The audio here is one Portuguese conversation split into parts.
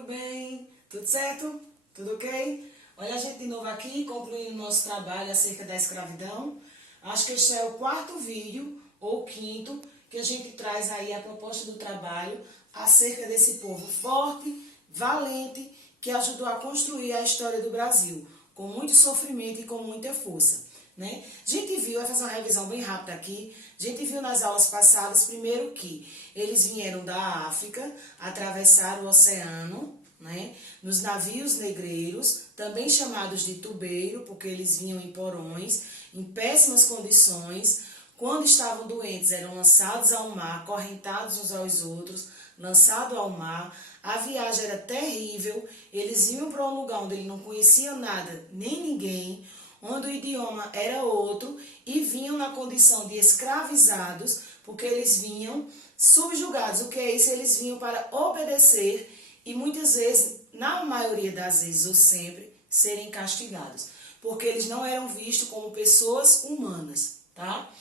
tudo bem? Tudo certo? Tudo ok? Olha a gente de novo aqui, concluindo o nosso trabalho acerca da escravidão. Acho que este é o quarto vídeo, ou quinto, que a gente traz aí a proposta do trabalho acerca desse povo forte, valente, que ajudou a construir a história do Brasil, com muito sofrimento e com muita força. Né? A gente viu, vai fazer uma revisão bem rápida aqui, a gente viu nas aulas passadas, primeiro que eles vieram da África, atravessaram o oceano, né? Nos navios negreiros, também chamados de tubeiro, porque eles vinham em porões, em péssimas condições. Quando estavam doentes, eram lançados ao mar, acorrentados uns aos outros, lançados ao mar. A viagem era terrível, eles iam para um lugar onde eles não conheciam nada, nem ninguém, onde o idioma era outro, e vinham na condição de escravizados, porque eles vinham subjugados. O que é isso? Eles vinham para obedecer e muitas vezes, na maioria das vezes ou sempre, serem castigados, porque eles não eram vistos como pessoas humanas, tá?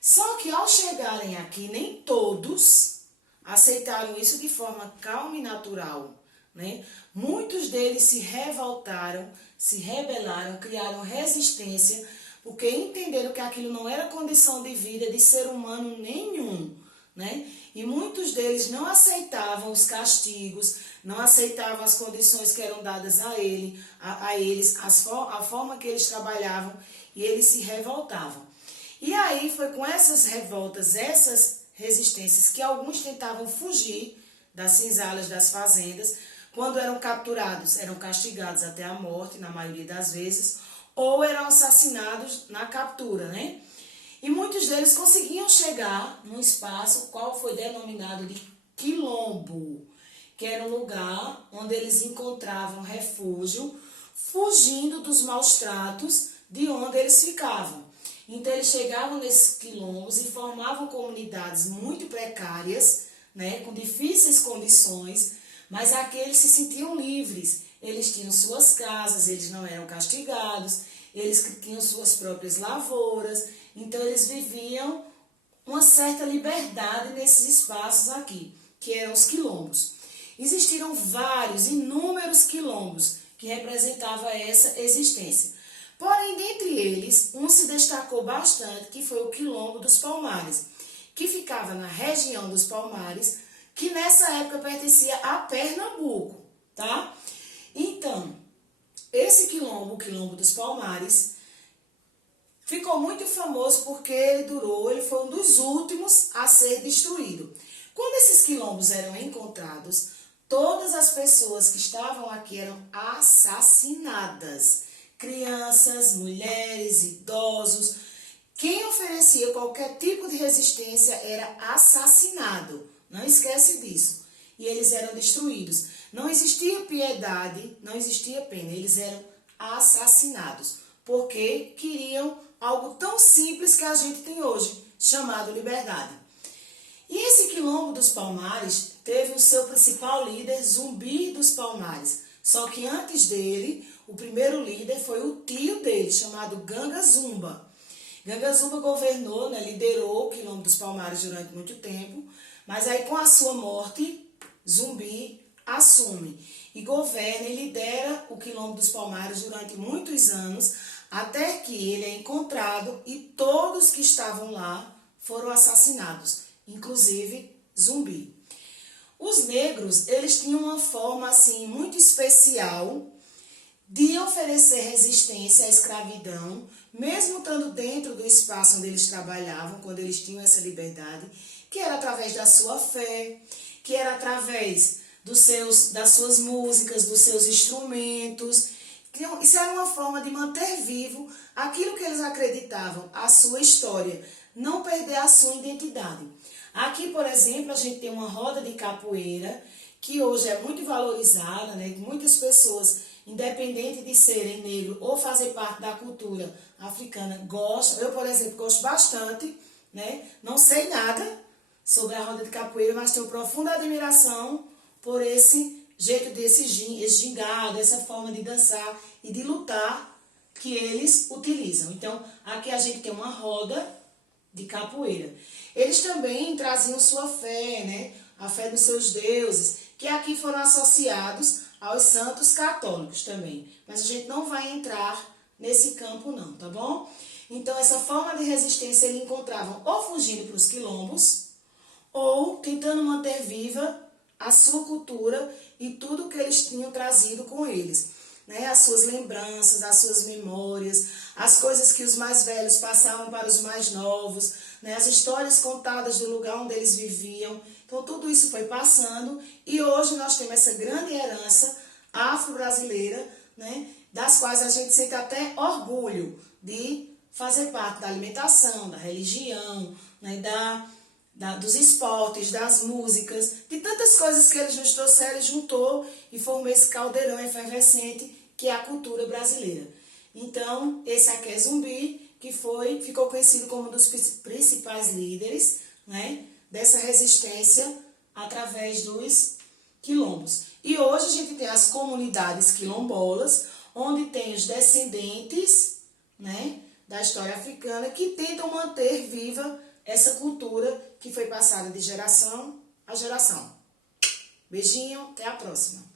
Só que ao chegarem aqui, nem todos aceitaram isso de forma calma e natural, né? Muitos deles se revoltaram, se rebelaram, criaram resistência, porque entenderam que aquilo não era condição de vida de ser humano nenhum, né? E muitos deles não aceitavam os castigos, não aceitavam as condições que eram dadas a eles, a forma que eles trabalhavam, e eles se revoltavam. E aí foi com essas revoltas, essas resistências, que alguns tentavam fugir das senzalas das fazendas. Quando eram capturados, eram castigados até a morte, na maioria das vezes, ou eram assassinados na captura, né? E muitos deles conseguiam chegar num espaço qual foi denominado de quilombo, que era um lugar onde eles encontravam refúgio, fugindo dos maus tratos de onde eles ficavam. Então eles chegavam nesses quilombos e formavam comunidades muito precárias, né, com difíceis condições, mas aqueles se sentiam livres. Eles tinham suas casas, eles não eram castigados, eles tinham suas próprias lavouras, então eles viviam uma certa liberdade nesses espaços aqui, que eram os quilombos. Existiram inúmeros quilombos que representavam essa existência. Porém, dentre eles, um se destacou bastante, que foi o Quilombo dos Palmares, que ficava na região dos Palmares, que nessa época pertencia a Pernambuco, tá? Então, esse quilombo, o Quilombo dos Palmares, ficou muito famoso porque ele foi um dos últimos a ser destruído. Quando esses quilombos eram encontrados, todas as pessoas que estavam aqui eram assassinadas. Crianças, mulheres, idosos. Quem oferecia qualquer tipo de resistência era assassinado. Não esquece disso. E eles eram destruídos. Não existia piedade, não existia pena. Eles eram assassinados. Porque queriam algo tão simples que a gente tem hoje, chamado liberdade. E esse Quilombo dos Palmares teve o seu principal líder, Zumbi dos Palmares. Só que antes dele, o primeiro líder foi o tio dele, chamado Ganga Zumba. Ganga Zumba governou, né, liderou o Quilombo dos Palmares durante muito tempo, mas aí com a sua morte, Zumbi assume e governa e lidera o Quilombo dos Palmares durante muitos anos, até que ele é encontrado e todos que estavam lá foram assassinados, inclusive Zumbi. Os negros, eles tinham uma forma assim muito especial de oferecer resistência à escravidão, mesmo estando dentro do espaço onde eles trabalhavam, quando eles tinham essa liberdade, que era através da sua fé, que era através das suas músicas, dos seus instrumentos. Isso era uma forma de manter vivo aquilo que eles acreditavam, a sua história, não perder a sua identidade. Aqui, por exemplo, a gente tem uma roda de capoeira, que hoje é muito valorizada, né? Muitas pessoas, independente de serem negros ou fazer parte da cultura africana, gostam. Eu, por exemplo, gosto bastante, né? Não sei nada sobre a roda de capoeira, mas tenho profunda admiração por esse jeito esse gingado, essa forma de dançar e de lutar que eles utilizam. Então, aqui a gente tem uma roda de capoeira. Eles também traziam sua fé, né? A fé nos seus deuses, que aqui foram associados aos santos católicos também. Mas a gente não vai entrar nesse campo não, tá bom? Então, essa forma de resistência eles encontravam ou fugindo para os quilombos, ou tentando manter viva a sua cultura e tudo que eles tinham trazido com eles. Né? As suas lembranças, as suas memórias, as coisas que os mais velhos passavam para os mais novos, né? As histórias contadas do lugar onde eles viviam. Então, tudo isso foi passando e hoje nós temos essa grande herança afro-brasileira, né? Das quais a gente sente até orgulho de fazer parte da alimentação, da religião, né? Dos esportes, das músicas, de tantas coisas que eles nos trouxeram e juntou e formou esse caldeirão efervescente que é a cultura brasileira. Então, esse aqui é Zumbi, que ficou conhecido como um dos principais líderes, né, dessa resistência através dos quilombos. E hoje a gente tem as comunidades quilombolas, onde tem os descendentes, né, da história africana que tentam manter viva essa cultura que foi passada de geração a geração. Beijinho, até a próxima.